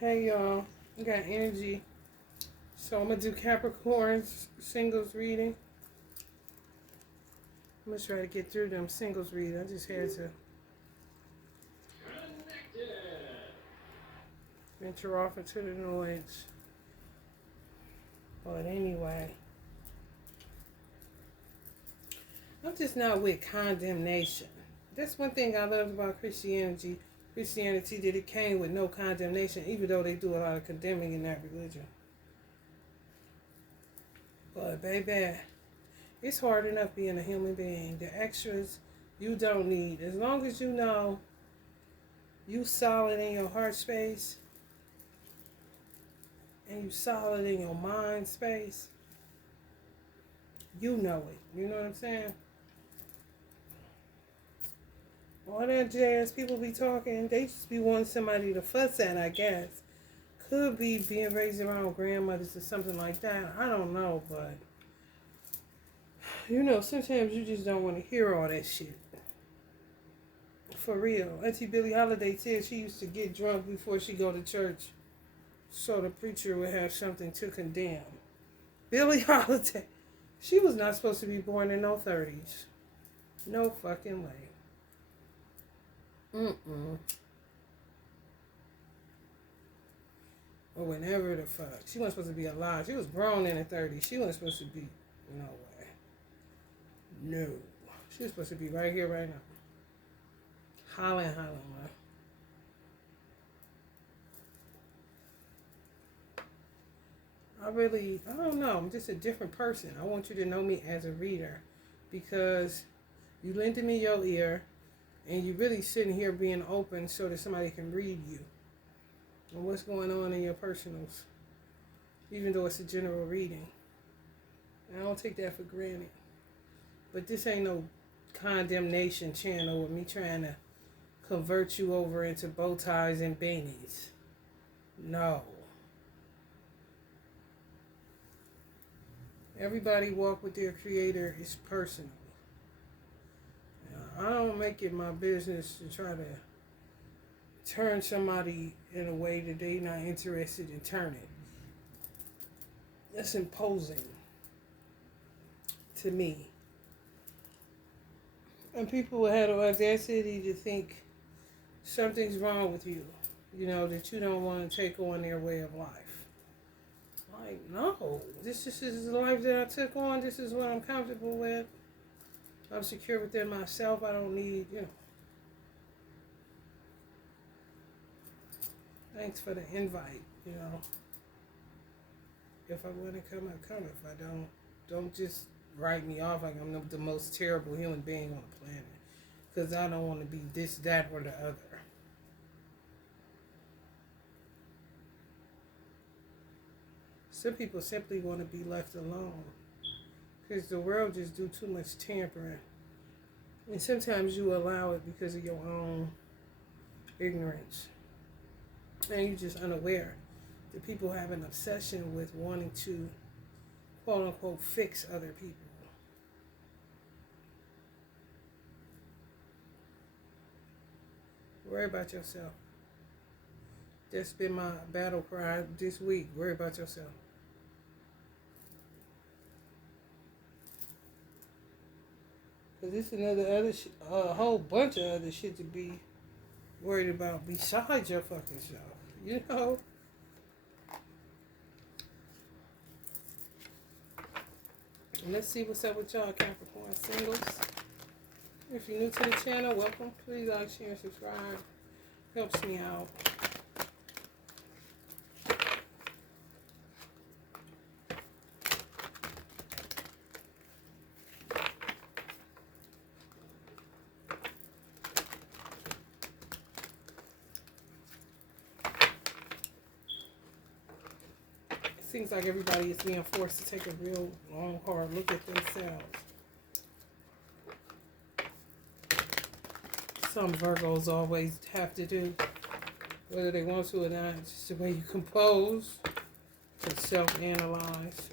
Hey y'all, I got energy. So I'm gonna do Capricorn singles reading. I'm gonna try to get through them singles reading. I just had to venture off into the noise. But anyway, I'm just not with condemnation. That's one thing I love about Christianity. Christianity that it came with no condemnation, even though they do a lot of condemning in that religion. But baby, it's hard enough being a human being. The extras you don't need. As long as you know you solid in your heart space and you solid in your mind space, you know it. You know what I'm saying? All that jazz people be talking, they just be wanting somebody to fuss at, I guess. Could be being raised around grandmothers or something like that. I don't know, but sometimes you just don't want to hear all that shit. For real. Auntie Billie Holiday said she used to get drunk before she go to church so the preacher would have something to condemn. Billie Holiday. She was not supposed to be born in no 30s. No fucking way. Or whenever the fuck. She wasn't supposed to be alive. She was grown in the 30s. She wasn't supposed to be. No way. No. She was supposed to be right here, right now. Hollering, man. I don't know. I'm just a different person. I want you to know me as a reader because you lending me your ear and you really sitting here being open so that somebody can read you and what's going on in your personals, even though it's a general reading. I don't take that for granted. But this ain't no condemnation channel with me trying to convert you over into bow ties and beanies. No. Everybody walk with their creator is personal. I don't make it my business to try to turn somebody in a way that they're not interested in turning. That's imposing to me. And people have the audacity to think something's wrong with you, that you don't want to take on their way of life. Like, no, this is the life that I took on. This is what I'm comfortable with. I'm secure within myself. I don't need, Thanks for the invite, If I want to come, I come. If I don't just write me off like I'm the most terrible human being on the planet. Because I don't want to be this, that, or the other. Some people simply want to be left alone. Because the world just do too much tampering. And sometimes you allow it because of your own ignorance. And you're just unaware that people have an obsession with wanting to, quote unquote, fix other people. Worry about yourself. That's been my battle cry this week. Worry about yourself. Because this is a whole bunch of other shit to be worried about besides your fucking self. And let's see what's up with y'all Capricorn singles. If you're new to the channel, welcome. Please like, share, and subscribe. Helps me out. Seems like everybody is being forced to take a real long, hard look at themselves. Some Virgos always have to do, whether they want to or not. It's just the way you compose and self-analyze.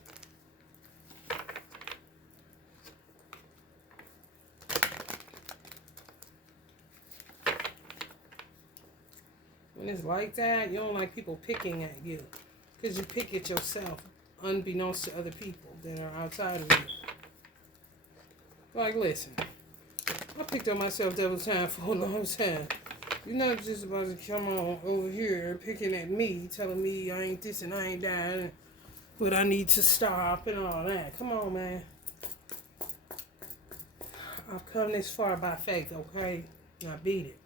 When it's like that, you don't like people picking at you. Because you pick at yourself, unbeknownst to other people that are outside of you. Like, listen, I picked on myself double time for a long time. You're not just about to come on over here picking at me, telling me I ain't this and I ain't that, but I need to stop and all that. Come on, man. I've come this far by faith, okay? Now beat it.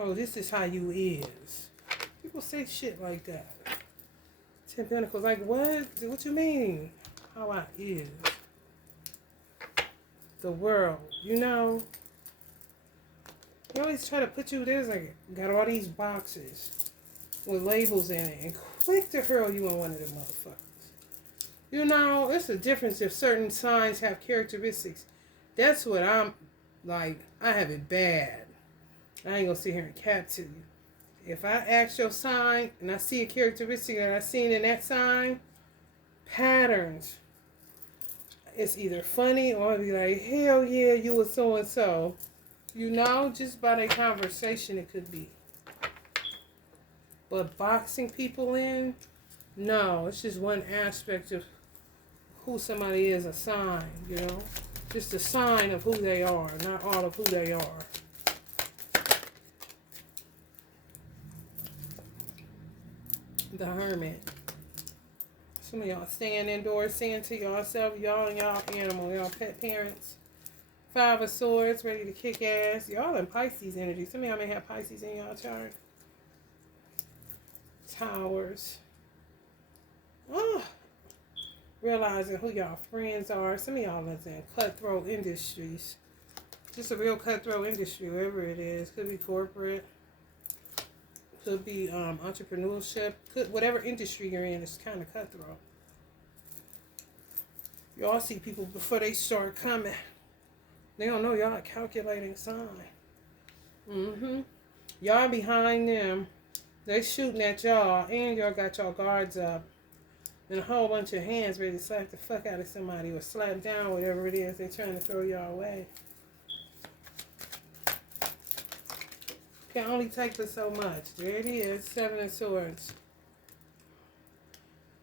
Oh, this is how you is. People say shit like that. 10 Pentacles, like what? What you mean? How I is. The world, you know? They always try to put you, there's like, got all these boxes with labels in it and quick to hurl you in one of them motherfuckers. You know, it's a difference if certain signs have characteristics. That's what I'm, like, I have it bad. I ain't gonna sit here and cap to you. If I ask your sign and I see a characteristic that I seen in that sign, patterns, it's either funny or I'll be like, hell yeah, you were so and so. You know, just by the conversation it could be. But boxing people in, no, it's just one aspect of who somebody is, a sign, you know. Just a sign of who they are, not all of who they are. The Hermit. Some of y'all staying indoors, saying to yourself, y'all and y'all animal, y'all pet parents. 5 of Swords, ready to kick ass. Y'all in Pisces energy. Some of y'all may have Pisces in y'all chart. Towers. Oh, realizing who y'all friends are. Some of y'all is in cutthroat industries. Just a real cutthroat industry, wherever it is. Could be corporate. Could be entrepreneurship. Whatever industry you're in, it's kind of cutthroat. Y'all see people before they start coming. They don't know y'all a calculating sign. Y'all behind them. They shooting at y'all, and y'all got y'all guards up. And a whole bunch of hands ready to slap the fuck out of somebody or slap down whatever it is they're trying to throw y'all away. Can only take but so much. There it is, 7 of Swords.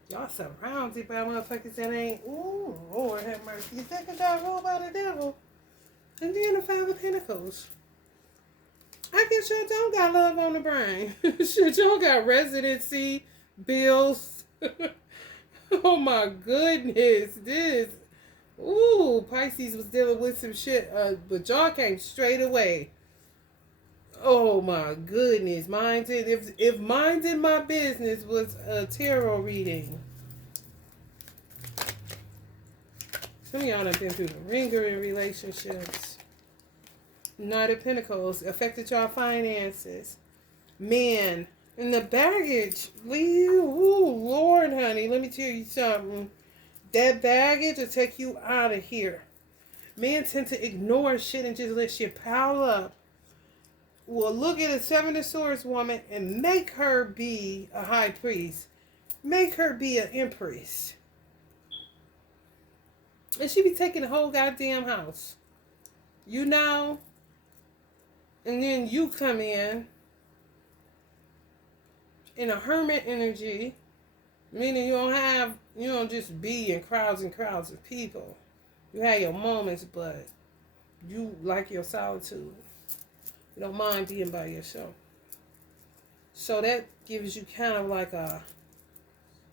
Y'all surrounded by motherfuckers that ain't, ooh, Lord have mercy. You think y'all ruled by the devil? And then the 5 of Pentacles. I guess y'all don't got love on the brain. Shit, y'all got residency, bills. Oh my goodness. This. Ooh, Pisces was dealing with some shit. But y'all came straight away. Oh my goodness. If Minding My Business was a tarot reading. Some of y'all done been through the ringer in relationships. Knight of Pentacles affected y'all finances. Men, and the baggage. Ooh, Lord, honey, let me tell you something. That baggage will take you out of here. Men tend to ignore shit and just let shit pile up. Well, look at a 7 of Swords woman and make her be a high priest. Make her be an empress. And she be taking the whole goddamn house. You know? And then you come in a hermit energy, meaning you don't just be in crowds and crowds of people. You have your moments, but you like your solitude. You don't mind being by yourself. So that gives you kind of like a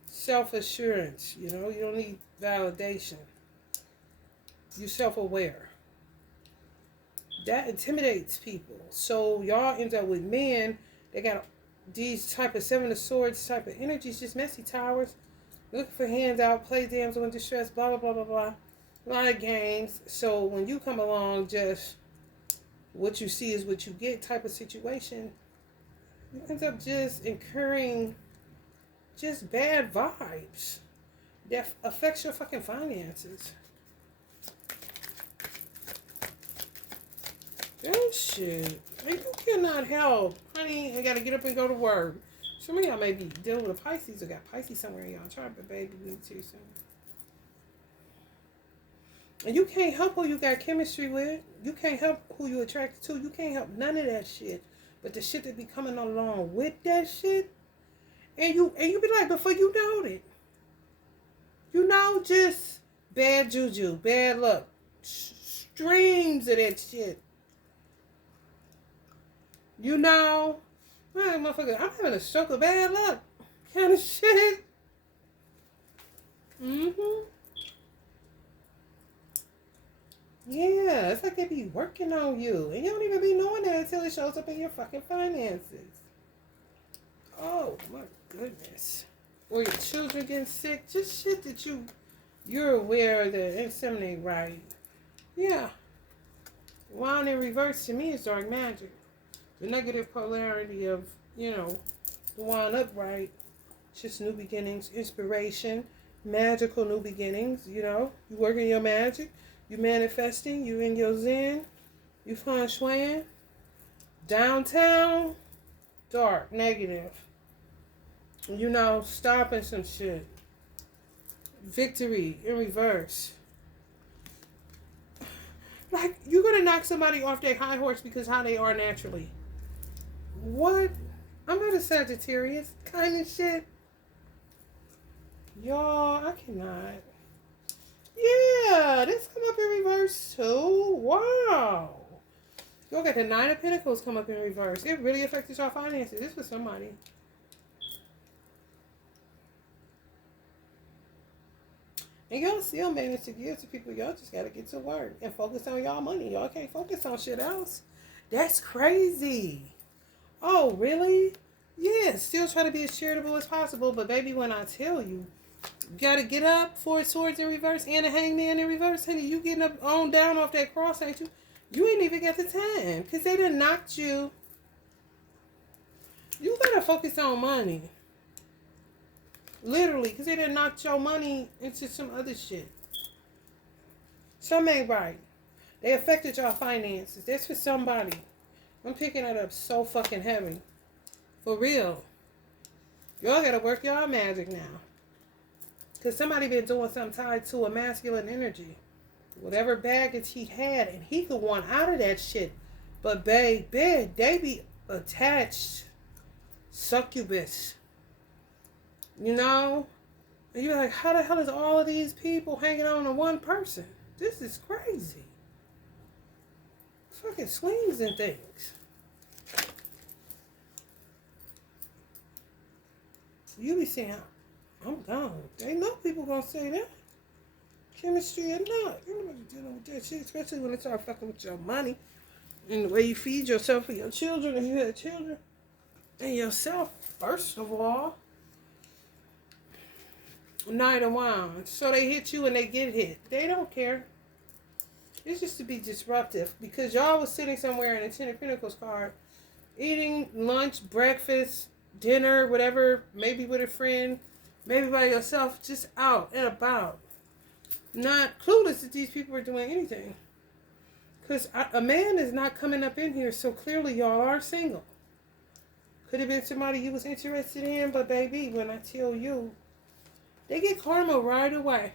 self-assurance, you know? You don't need validation. You're self-aware. That intimidates people. So y'all end up with men that got these type of 7 of Swords type of energies, just messy towers, looking for handout, play damsel in distress, blah, blah, blah, blah, blah. A lot of games. So when you come along, just what you see is what you get type of situation, you end up just incurring just bad vibes that affects your fucking finances. Oh shit. You cannot help. Honey, I gotta get up and go to work. Some of y'all may be dealing with a Pisces or got Pisces somewhere in y'all chart, but baby, let me tell you something. And you can't help who you got chemistry with. You can't help who you attracted to. You can't help none of that shit. But the shit that be coming along with that shit, and you be like, before you know it, just bad juju, bad luck, streams of that shit. Motherfucker, I'm having a stroke of bad luck, kind of shit. Yeah, it's like they be working on you, and you don't even be knowing that until it shows up in your fucking finances. Oh my goodness. Or your children getting sick, just shit that you're aware that ain't something right. Yeah. Wine in reverse to me is dark magic. The negative polarity of, the wine upright, just new beginnings, inspiration, magical new beginnings, you working your magic, you manifesting, you in your zen, you feng shuiing, downtown, dark, negative, stopping some shit, victory in reverse. Like, you're going to knock somebody off their high horse because how they are naturally. What? I'm not a Sagittarius kind of shit. Y'all, I cannot. Yeah, this come up in reverse too. Wow. Y'all got the Nine of Pentacles come up in reverse. It really affected your finances. This was somebody. And y'all still manage to give to people. Y'all just got to get to work and focus on y'all money. Y'all can't focus on shit else. That's crazy. Oh, really? Yeah, still try to be as charitable as possible. But baby, when I tell you, you got to get up, four swords in reverse and a hangman in reverse. Honey, you getting up on down off that cross, ain't you? You ain't even got the time because they done knocked you. You got to focus on money. Literally, because they done knocked your money into some other shit. Some ain't right. They affected your finances. That's for somebody. I'm picking it up so fucking heavy. For real. Y'all gotta work y'all magic now. Because somebody been doing something tied to a masculine energy. Whatever baggage he had, and he could want out of that shit. But baby, they be attached. Succubus. And you're like, how the hell is all of these people hanging on to one person? This is crazy. Fucking swings and things. You be saying, I'm gone. They know people gonna say that. Chemistry or not. You're not dealing with that shit, especially when they start fucking with your money and the way you feed yourself and your children, and you have children. And yourself, first of all. Knight of Wands. So they hit you and they get hit. They don't care. It's just to be disruptive. Because y'all was sitting somewhere in a Ten of Pentacles card, eating lunch, breakfast, dinner, whatever, maybe with a friend, maybe by yourself, just out and about. Not clueless that these people are doing anything. Because a man is not coming up in here, so clearly y'all are single. Could have been somebody you was interested in, but baby, when I tell you, they get karma right away.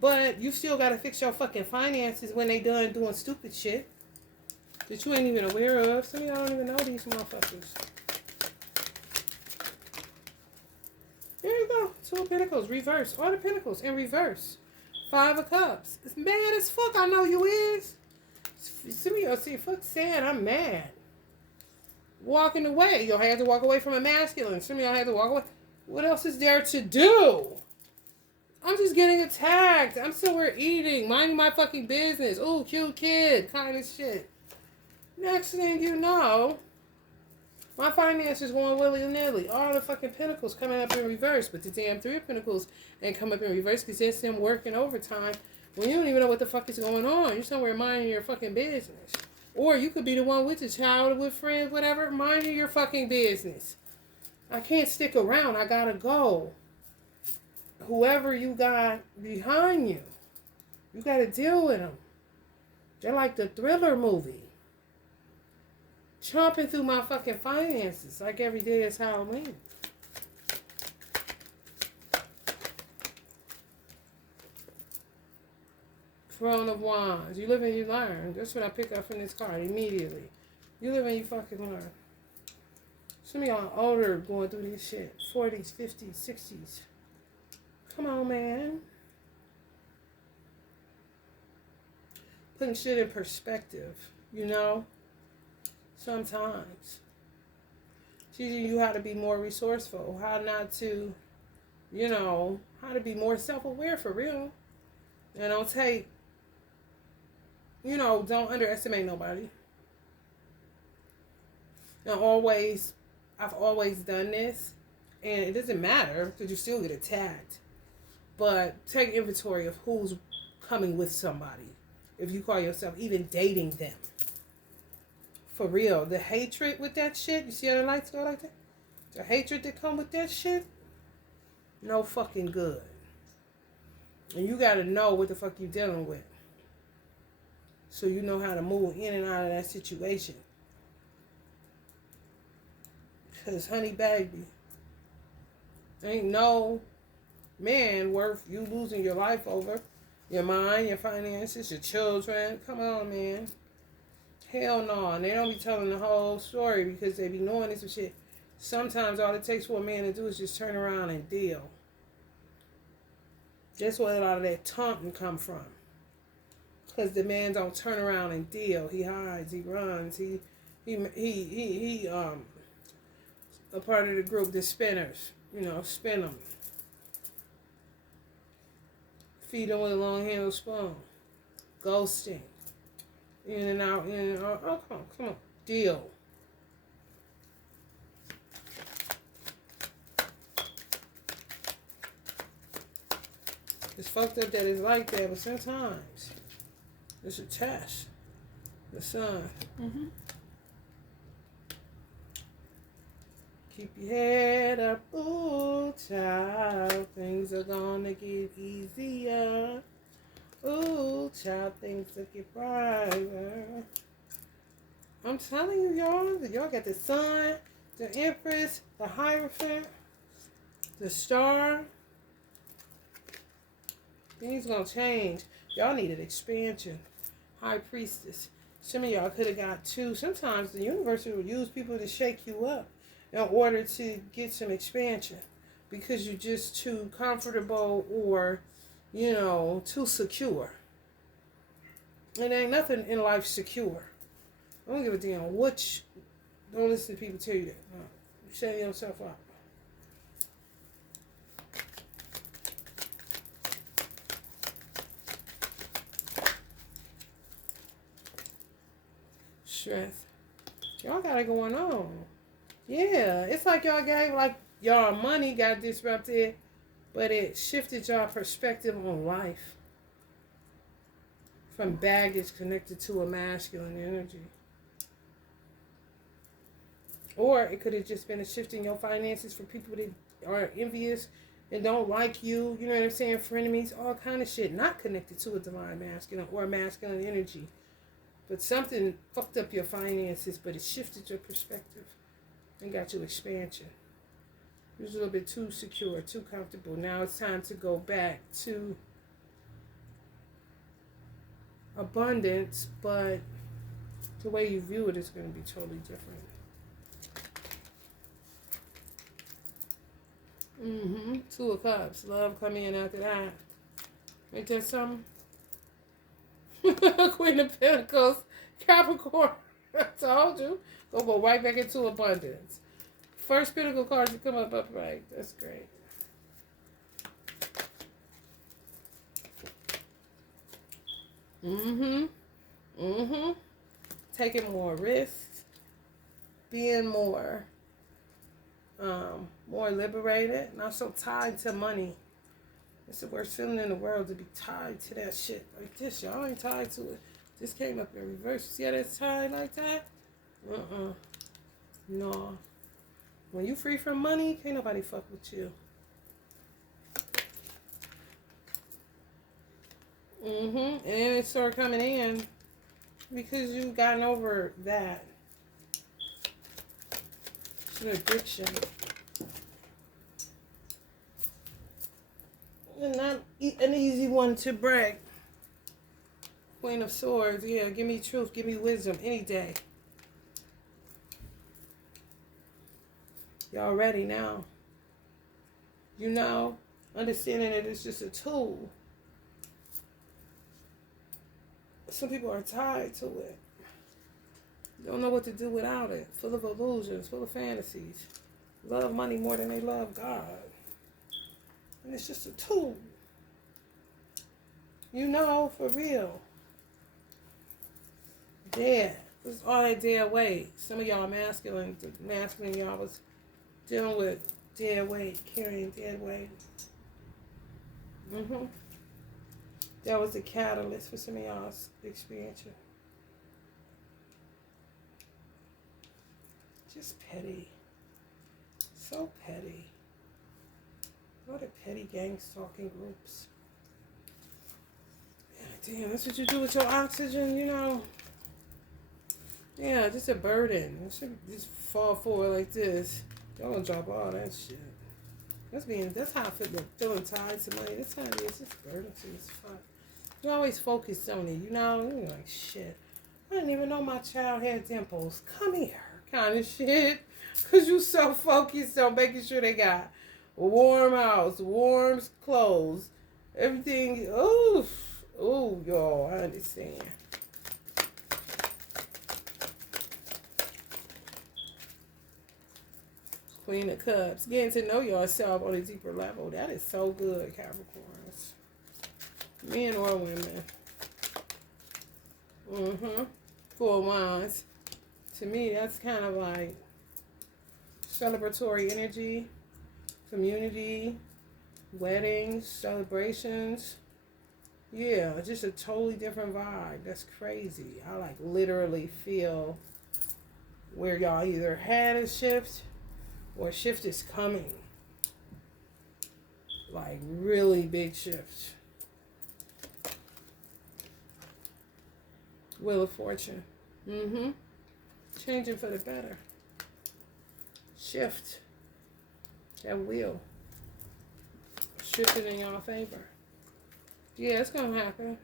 But you still got to fix your fucking finances when they done doing stupid shit that you ain't even aware of. Some of y'all don't even know these motherfuckers. There you go. Two of Pentacles, reverse. All the Pentacles in reverse. Five of Cups. It's mad as fuck. I know you is. Some of y'all see, fuck saying I'm mad. Walking away. You'll have to walk away from a masculine. Some of y'all have to walk away. What else is there to do? I'm just getting attacked. I'm somewhere eating, minding my fucking business. Ooh, cute kid, kind of shit. Next thing you know, my finances going willy-nilly. All the fucking Pentacles coming up in reverse, but the damn Three of Pentacles ain't come up in reverse because that's them working overtime when you don't even know what the fuck is going on. You're somewhere minding your fucking business. Or you could be the one with the child, with friends, whatever, minding your fucking business. I can't stick around. I gotta go. Whoever you got behind you, you gotta deal with them. They're like the Thriller movie. Chomping through my fucking finances like every day is Halloween. Throne of Wands. You live and you learn. That's what I pick up from this card immediately. You live and you fucking learn. Some of y'all older going through this shit. 40s, 50s, 60s. Come on, man. Putting shit in perspective, you know? Sometimes. Teaching you how to be more resourceful. How not to, you know, how to be more self-aware for real. And don't take, you know, don't underestimate nobody. And I've always done this. And it doesn't matter because you still get attacked. But take inventory of who's coming with somebody. If you call yourself even dating them. For real. The hatred with that shit. You see how the lights go like that? The hatred that come with that shit. No fucking good. And you got to know what the fuck you're dealing with. So you know how to move in and out of that situation. Because, honey, baby, ain't no man worth you losing your life over. Your mind, your finances, your children. Come on, man. Hell no. And they don't be telling the whole story because they be knowing this and shit. Sometimes all it takes for a man to do is just turn around and deal. That's where a lot of that taunting come from. Because the man don't turn around and deal. He hides, he runs, he a part of the group, the spinners. You know, spin them. Feed them with a long handled spoon. Ghosting. In and out, in and out. Oh, come on. Deal. It's fucked up that it's like that, but sometimes it's a test. The sun. Keep your head up, ooh, child. Things are gonna get easier. Ooh, child, things will get brighter. I'm telling you, y'all got the sun, the Empress, the Hierophant, the Star. Things gonna change. Y'all needed expansion. High Priestess. Some of y'all could have got two. Sometimes the universe will use people to shake you up in order to get some expansion because you're just too comfortable or, you know, too secure. And ain't nothing in life secure. I don't give a damn what don't listen to people tell you that. No. You're setting yourself up. Strength. Y'all got it going on. Yeah, it's like y'all y'all money got disrupted, but it shifted y'all perspective on life from baggage connected to a masculine energy. Or it could have just been a shift in your finances for people that are envious and don't like you, you know what I'm saying, frenemies, all kind of shit, not connected to a divine masculine or a masculine energy. But something fucked up your finances, but it shifted your perspective and got you expansion. You was a little bit too secure, too comfortable. Now it's time to go back to abundance, but the way you view it is going to be totally different. Two of Cups. Love coming in after that. Ain't that something? Queen of Pentacles. Capricorn. I told you. Gonna go right back into abundance. First Pentacle card to come up upright. That's great. Taking more risks. Being more liberated. Not so tied to money. It's the worst feeling in the world to be tied to that shit like this. Y'all ain't tied to it. This came up in reverse. See how that's tied like that? No. When you free from money, can't nobody fuck with you. And then it started coming in because you've gotten over that. It's an addiction. And not an easy one to break. Queen of Swords. Yeah, give me truth. Give me wisdom any day. Y'all ready now? You know, understanding that it's just a tool. Some people are tied to it. Don't know what to do without it. Full of illusions, full of fantasies. Love money more than they love God. And it's just a tool. You know, for real. Dead. It's all that dead weight. Some of y'all masculine y'all was dealing with dead weight, carrying dead weight. That was the catalyst for some of y'all's experience. Just petty. So petty. What a petty gang stalking groups. Yeah, damn, that's what you do with your oxygen, you know. Yeah, just a burden. You should just fall forward like this. Y'all gonna drop all that shit. That's how I feel, feeling tied to money. That's how it is. It's burdensome as fuck. You always focus on it, you know? You're like, shit. I didn't even know my child had dimples. Come here, kind of shit. Because you so focused on making sure they got a warm house, warm clothes, everything. Ooh, y'all, I understand. Queen of Cups. Getting to know yourself on a deeper level. That is so good, Capricorns. Men or women. Four of Wands. To me, that's kind of like celebratory energy, community, weddings, celebrations. Yeah, just a totally different vibe. That's crazy. I like literally feel where y'all either had a shift or a shift is coming. Like really big shift. Wheel of Fortune. Changing for the better. Shift. That wheel. Shifting in y'all favor. Yeah, it's gonna happen.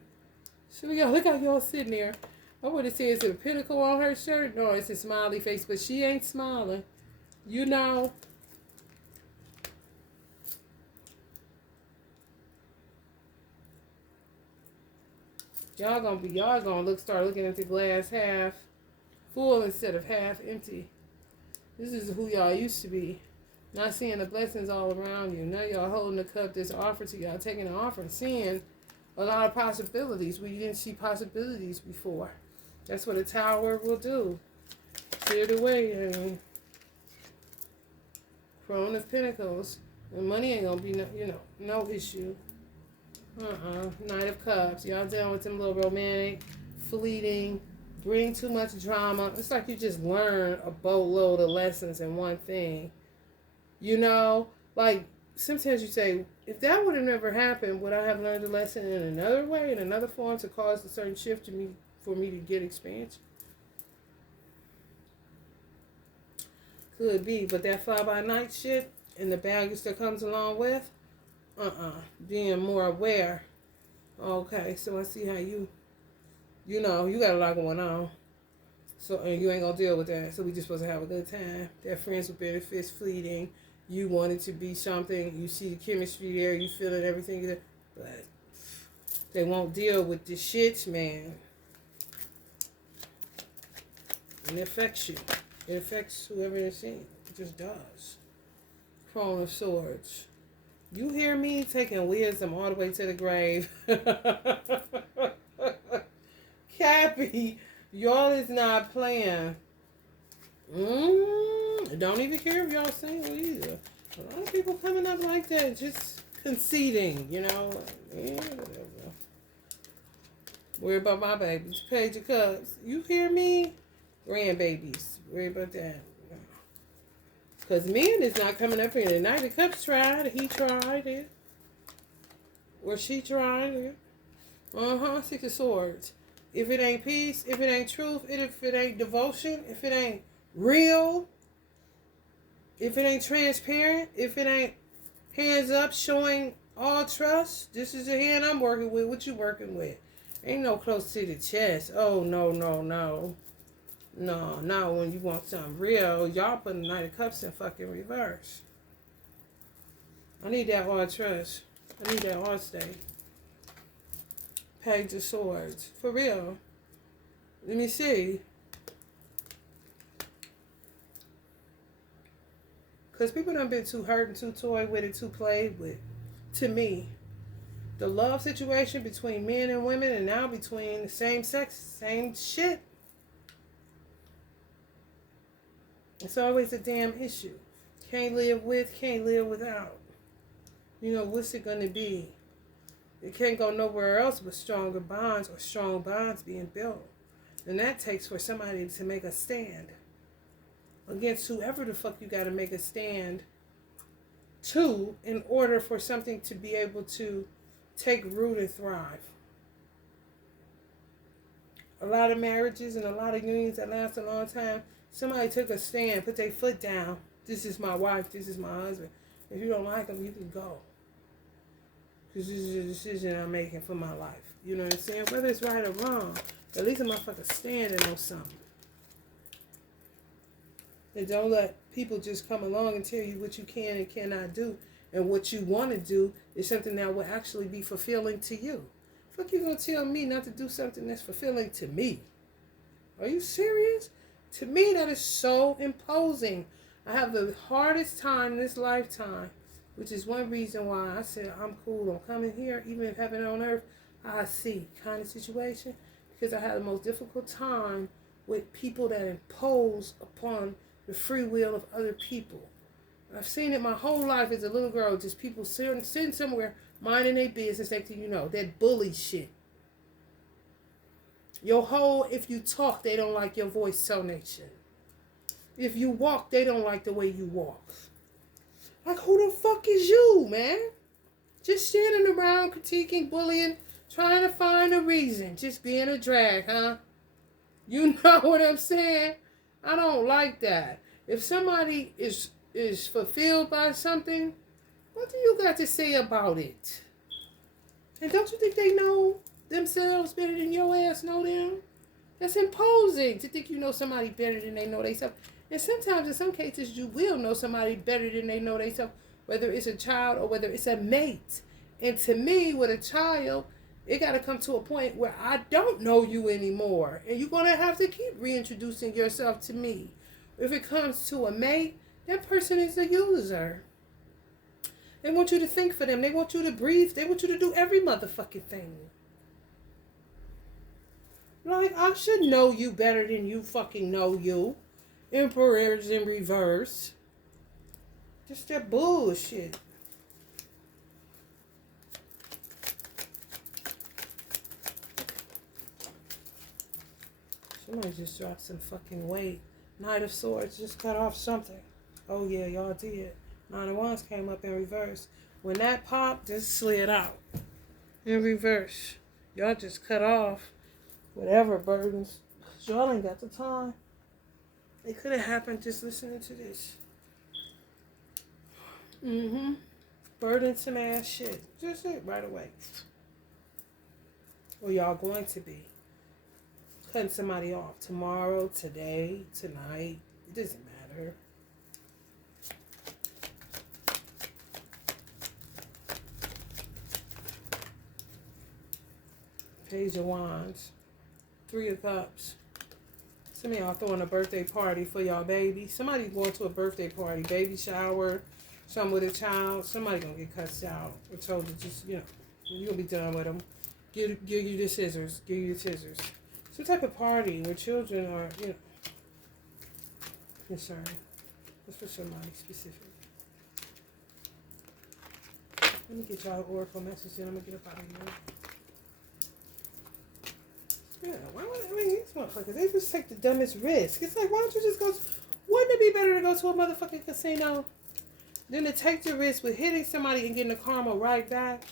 So look how y'all sitting there. I would have said it's a pinnacle on her shirt. No, it's a smiley face, but she ain't smiling. You know. Y'all gonna start looking at the glass half full instead of half empty. This is who y'all used to be. Not seeing the blessings all around you. Now y'all holding the cup that's offered to y'all, taking the offer and seeing a lot of possibilities where you didn't see possibilities before. That's what a tower will do. Clear the way, and Crown of Pentacles. And money ain't gonna be no issue. Knight of Cups. Y'all dealing with them little romantic, fleeting, bring too much drama. It's like you just learn a boatload of lessons in one thing. You know, like sometimes you say, if that would have never happened, would I have learned a lesson in another way, in another form, to cause a certain shift to me for me to get expansion? Could be, but that fly-by-night shit and the baggage that comes along with, being more aware. Okay, so I see how you know, you got a lot going on. So, and you ain't gonna deal with that. So we just supposed to have a good time. That friends with benefits fleeting. You want it to be something. You see the chemistry there. You feeling everything there. But they won't deal with the shit, man. And it affects you. It affects whoever is seeing. It just does. Crown of Swords. You hear me? Taking wisdom all the way to the grave. Cappy, y'all is not playing. Don't even care if y'all single either. A lot of people coming up like that, just conceding, you know. Yeah, whatever. Worry about my babies. Page of Cups. You hear me? Grandbabies. Worry about that. Because men is not coming up here. The Knight of Cups tried. He tried it. Or she tried it. Six of Swords. If it ain't peace, if it ain't truth, if it ain't devotion, if it ain't real, if it ain't transparent, if it ain't hands up showing all trust, this is the hand I'm working with. What you working with? Ain't no close to the chest. Oh, no, no, no. No, not when you want something real. Y'all putting the Knight of Cups in fucking reverse. I need that all trust. I need that all stay. Page of Swords. For real. Let me see. Because people done been too hurt and too toyed with it, too played with. To me. The love situation between men and women and now between the same sex, same shit. It's always a damn issue. Can't live with, can't live without. You know, what's it going to be? It can't go nowhere else with stronger bonds or strong bonds being built. And that takes for somebody to make a stand against whoever the fuck you got to make a stand to in order for something to be able to take root and thrive. A lot of marriages and a lot of unions that last a long time, somebody took a stand, put their foot down. This is my wife, this is my husband. If you don't like them, you can go. Because this is a decision I'm making for my life. You know what I'm saying? Whether it's right or wrong, at least a motherfucker standing on something. And don't let people just come along and tell you what you can and cannot do. And what you want to do is something that will actually be fulfilling to you. Fuck you gonna tell me not to do something that's fulfilling to me? Are you serious? To me, that is so imposing. I have the hardest time in this lifetime, which is one reason why I said I'm cool. I'm coming here, even if heaven on earth, I see kind of situation. Because I had the most difficult time with people that impose upon the free will of other people. I've seen it my whole life as a little girl, just people sitting somewhere, minding their business, next thing you know, that bully shit. Your whole, if you talk, they don't like your voice tonation. If you walk, they don't like the way you walk. Like, who the fuck is you, man? Just standing around, critiquing, bullying, trying to find a reason. Just being a drag, huh? You know what I'm saying? I don't like that. If somebody is fulfilled by something, what do you got to say about it? And don't you think they know themselves better than your ass know them? That's imposing to think you know somebody better than they know themselves. And sometimes, in some cases, you will know somebody better than they know themselves, whether it's a child or whether it's a mate. And to me, with a child, it got to come to a point where I don't know you anymore. And you're going to have to keep reintroducing yourself to me. If it comes to a mate, that person is a user. They want you to think for them. They want you to breathe. They want you to do every motherfucking thing. Like, I should know you better than you fucking know you. Emperors in reverse. Just that bullshit. Somebody just dropped some fucking weight. Knight of Swords just cut off something. Oh yeah, y'all did. Nine of Wands came up in reverse. When that popped, just slid out. In reverse. Y'all just cut off whatever burdens. Y'all ain't got the time. It could have happened just listening to this. Burdensome ass shit. Just it right away. Or y'all going to be cutting somebody off tomorrow, today, tonight. It doesn't matter. Page of Wands. Three of Cups. Some of y'all throwing a birthday party for y'all baby. Somebody going to a birthday party, baby shower, something with a child. Somebody gonna get cussed out or told to just, you're gonna be done with them. Give you the scissors. Give you the scissors. Some type of party where children are, concerned. That's for somebody specific. Let me get y'all oracle message and I'm gonna get up out of here. Yeah, these motherfuckers, they just take the dumbest risk. It's like, why don't you just go, wouldn't it be better to go to a motherfucking casino than to take the risk with hitting somebody and getting the karma right back?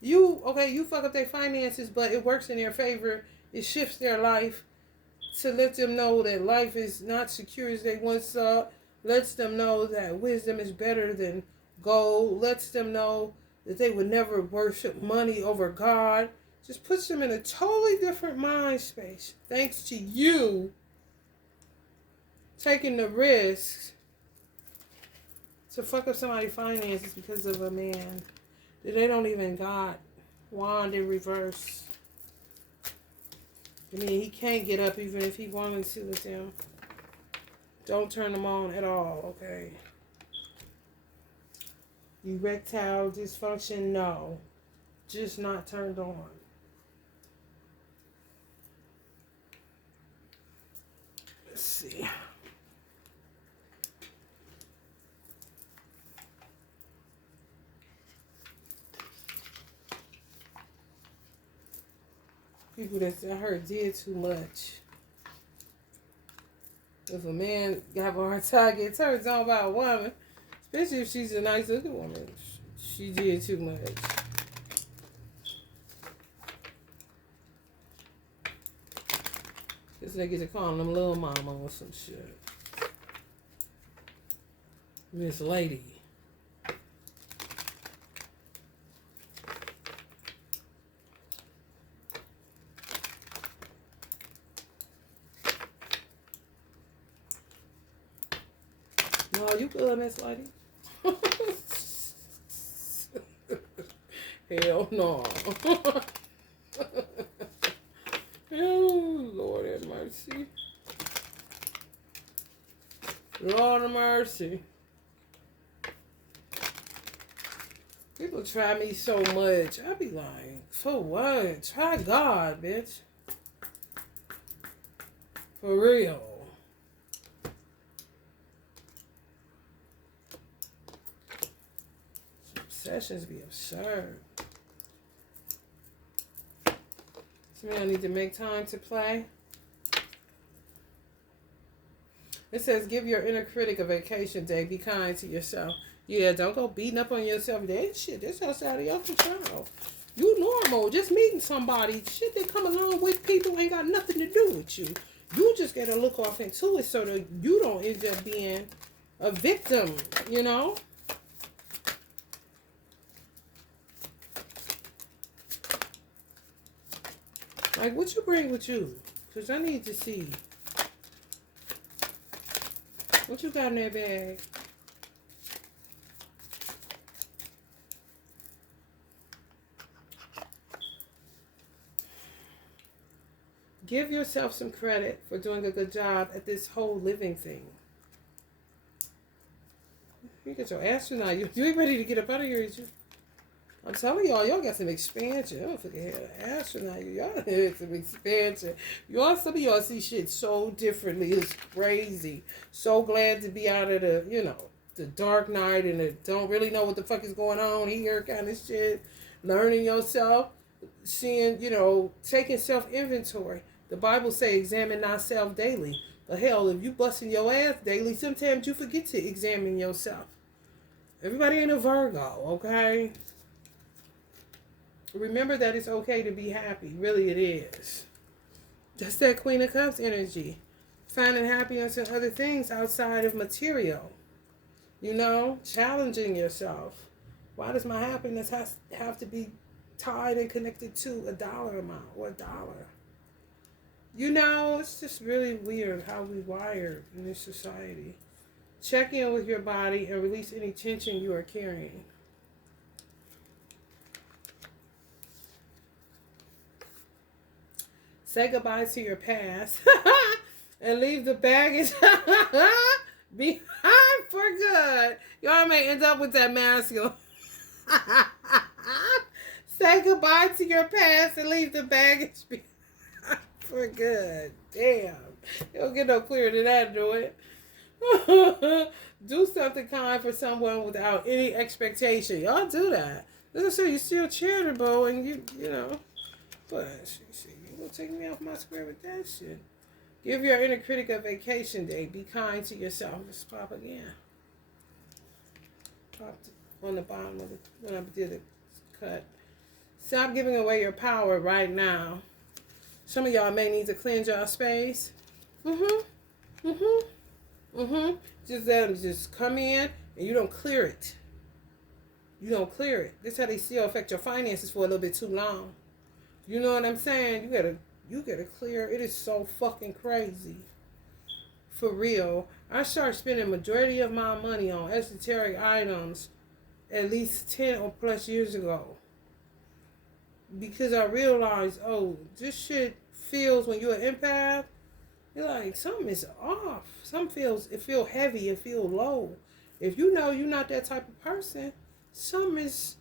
You fuck up their finances, but it works in their favor. It shifts their life to let them know that life is not secure as they once thought. Lets them know that wisdom is better than gold. Lets them know that they would never worship money over God. just puts them in a totally different mind space. Thanks to you taking the risks to fuck up somebody's finances because of a man that they don't even got. Wand in reverse. I mean, he can't get up even if he wanted to with them. Don't turn them on at all, okay? Erectile dysfunction, no. Just not turned on. Let's see. People that I heard did too much. If a man got a hard time getting turned on by a woman, especially if she's a nice looking woman, she did too much. This nigga to call them little mama or some shit. Miss Lady. No, you good, Miss Lady. Hell no. Oh, Lord have mercy. Lord have mercy. People try me so much. I be like, for what? Try God, bitch. For real. Obsessions be absurd. So I need to make time to play. It says, give your inner critic a vacation day. Be kind to yourself. Yeah, don't go beating up on yourself. That shit, that's outside of your control. You normal. Just meeting somebody. Shit that come along with people ain't got nothing to do with you. You just got to look off into it so that you don't end up being a victim, you know? Like, what you bring with you? Because I need to see. What you got in that bag? Give yourself some credit for doing a good job at this whole living thing. You get your astronaut. You ain't ready to get up out of here, is you? I'm telling y'all got some expansion. I don't fucking have an astronaut. Y'all had some expansion. Some of y'all see shit so differently. It's crazy. So glad to be out of the, the dark night and don't really know what the fuck is going on here kind of shit. Learning yourself. Seeing, taking self-inventory. The Bible say examine thyself daily. But hell, if you busting your ass daily, sometimes you forget to examine yourself. Everybody ain't a Virgo, okay? Remember that it's okay to be happy. Really, it is. That's that Queen of Cups energy. Finding happiness in other things outside of material. Challenging yourself. Why does my happiness have to be tied and connected to a dollar amount or a dollar? It's just really weird how we wired in this society. Check in with your body and release any tension you are carrying. Say goodbye to your past and leave the baggage behind for good. Y'all may end up with that masculine. Say goodbye to your past and leave the baggage behind for good. Damn. You don't get no clearer than that, do it. Do something kind for someone without any expectation. Y'all do that. As I say, you're still charitable and you know. But, you gonna take me off my square with that shit. Give your inner critic a vacation day. Be kind to yourself. Let's pop again. Popped on the bottom of when I did the cut. Stop giving away your power right now. Some of y'all may need to cleanse your space. Just let them just come in and you don't clear it. You don't clear it. This is how they still affect your finances for a little bit too long. You know what I'm saying? You gotta clear. It is so fucking crazy. For real. I started spending majority of my money on esoteric items at least 10 or plus years ago. Because I realized, oh, this shit feels when you're an empath, you're like, something is off. It feel heavy, it feel low. If you know you're not that type of person, something is,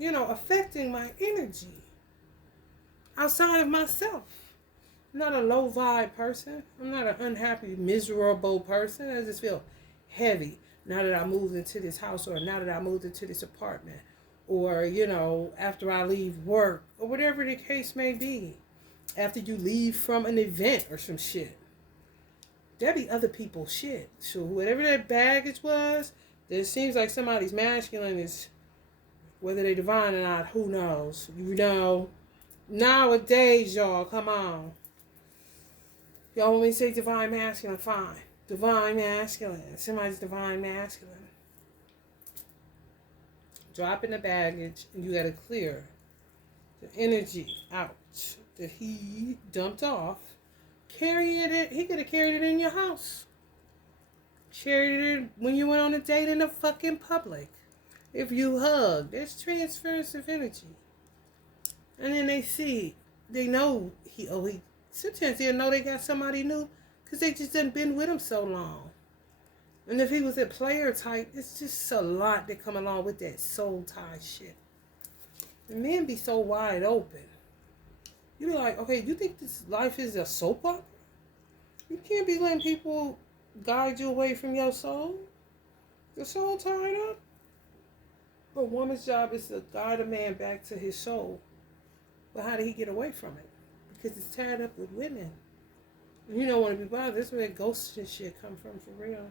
affecting my energy outside of myself. I'm not a low vibe person. I'm not an unhappy, miserable person. I just feel heavy now that I moved into this house, or now that I moved into this apartment, or, after I leave work, or whatever the case may be. After you leave from an event or some shit. There be other people's shit. So whatever that baggage was, it seems like somebody's masculine is, whether they divine or not, who knows? Nowadays, y'all, come on. Y'all want me to say divine masculine? Fine. Divine masculine. Somebody's divine masculine. Dropping the baggage, and you gotta clear the energy out that he dumped off. Carrying it, he could have carried it in your house. Carried it when you went on a date in the fucking public. If you hug, there's transference of energy. And then they know sometimes they'll know they got somebody new because they just done been with him so long. And if he was a player type, it's just a lot that come along with that soul tie shit. The men be so wide open. You be like, okay, you think this life is a soap opera? You can't be letting people guide you away from your soul. Your soul tied up. A woman's job is to guide a man back to his soul. But how did he get away from it? Because it's tied up with women. And you don't want to be bothered. That's where ghosts and shit come from, for real.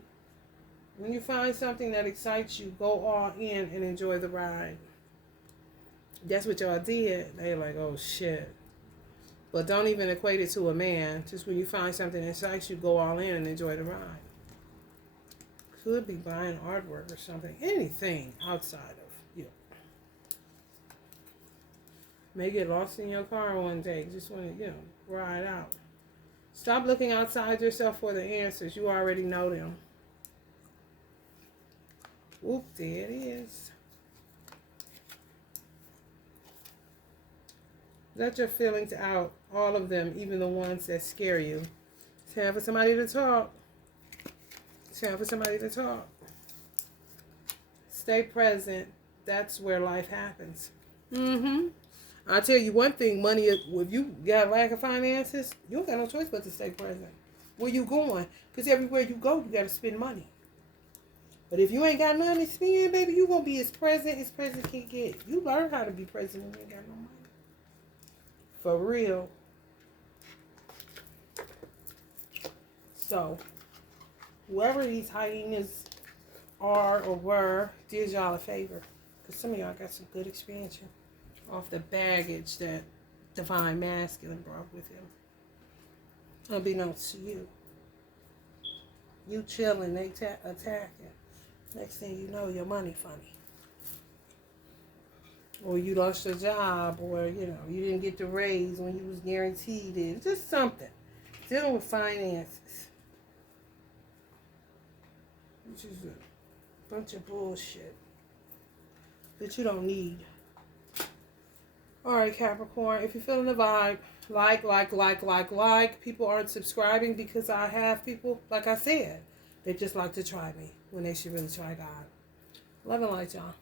When you find something that excites you, go all in and enjoy the ride. That's what y'all did. They're like, oh shit. But don't even equate it to a man. Just when you find something that excites you, go all in and enjoy the ride. Could be buying artwork or something. Anything outside of you. May get lost in your car one day. Just want to, ride out. Stop looking outside yourself for the answers. You already know them. Whoop, there it is. Let your feelings out. All of them, even the ones that scare you. It's time for somebody to talk. It's time for somebody to talk. Stay present. That's where life happens. I'll tell you one thing, money, if you got lack of finances, you don't got no choice but to stay present. Where you going? Because everywhere you go, you got to spend money. But if you ain't got nothing to spend, baby, you going to be as present can get. You learn how to be present when you ain't got no money. For real. So, whoever these hyenas are or were, did y'all a favor. Because some of y'all got some good expansion off the baggage that divine masculine brought with him. Unbeknownst to you. You chilling, they attacking. Next thing you know, your money funny. Or you lost your job, or, you didn't get the raise when you was guaranteed it. Just something. Dealing with finances. Which is a bunch of bullshit that you don't need. Alright, Capricorn, if you're feeling the vibe, like. People aren't subscribing because I have people, like I said, they just like to try me when they should really try God. Love and light, y'all.